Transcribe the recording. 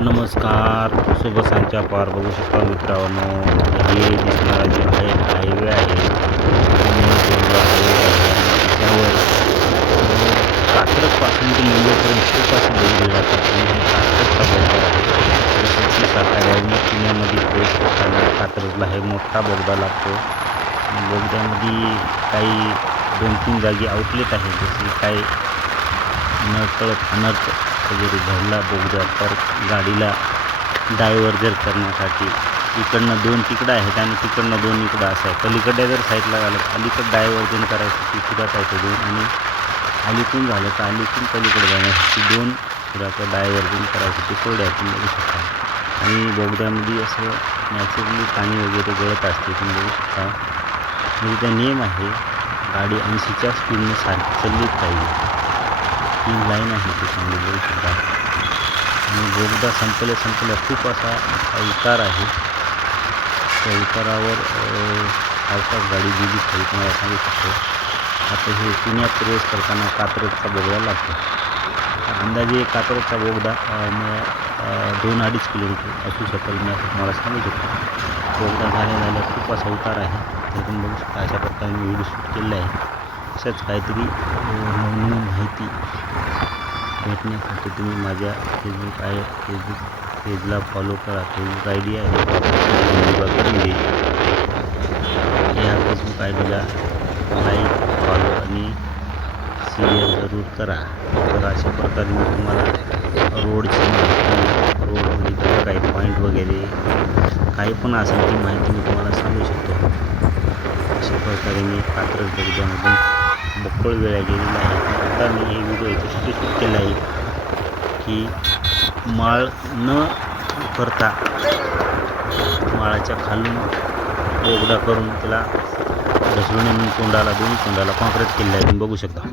नमस्कार, शुभ सांच्या पार बघू शकता मित्रांनो. हे दिसणारा जे हायवे आहे त्यावर कात्रजपासून ते मुंबईपर्यंत खूप असे बोलले जातात. आणि हे कात्रजचा बोगदा आहे. जसं की साताऱ्याहून पुण्यामध्ये प्रवेश करताना कात्रजला हे मोठा बोगदा लागतो. बोगद्यामध्ये काही 2-3 जागी आउटलेट आहे. जसे काही नकळत अनर्थ वगैरे घडला बोगद्यात तर गाडीला डायव्हर्जन करण्यासाठी इकडनं 2 तिकडं आहेत आणि तिकडनं 2 इकडं असं आहे. पलीकडे जर साईडला झालं तर अलीकडं डायव्हर्जन करायसाठी सुद्धा आहे 2 आणि अलीकडून झालं तर अलीकडून पलीकडे जाण्यासाठी 2 सुद्धा डायव्हर्जन करायसाठी सोड्या तुम्ही बघू शकता. आणि बोगद्यामध्ये असं नॅचरली पाणी वगैरे गळत असते तुम्ही बघू शकता. म्हणजे त्या नियम आहे गाडी 80च्या स्पीडने सारखी चाललीच पाहिजे. 3 लाईन आहे ते चांगली बघू शकता. आणि बोगदा संपल्या खूप असा उतार आहे. त्या उतारावर सावकाश गाडी गेली तरी तुम्हाला सांगू शकतो. आता हे पुण्यात प्रवेश करताना कात्रजचा बोगदा लागतो. अंदाजे कात्रजचा बोगदा 2-2.5 किलोमीटर असू शकेल मी असं तुम्हाला सांगू शकतो. बोगदा झाल्या खूप असा उतार आहे. ते तुम्ही बघू शकता. अशा प्रकारे मी व्हिडिओ शूट केलेला आहे. अशाच काहीतरी नवनवीन माहिती भेटण्यासाठी तुम्ही माझ्या फेसबुक पेजला फॉलो करा. फेसबुक आय डी आहे करंदे. या Facebook I Dila like, follow आणि शेअर जरूर करा. तर अशा प्रकारे मी तुम्हाला रोडची माहिती, रोडमध्ये काही पॉईंट वगैरे काही पण असेल ती माहिती मी तुम्हाला सांगू शकतो. अशा प्रकारे मी कात्रज बोगद्यामधून बक्कळ वेळा गेलेला आहे. आता मी हे व्हिडिओ याच्यासाठी शूट केला आहे की माळ न करता माळाच्या खालून बोगदा करून त्याला ढसळून तोंडाला 2 तोंडाला कॉन्क्रीट केलेलं आहे तुम्ही बघू शकता.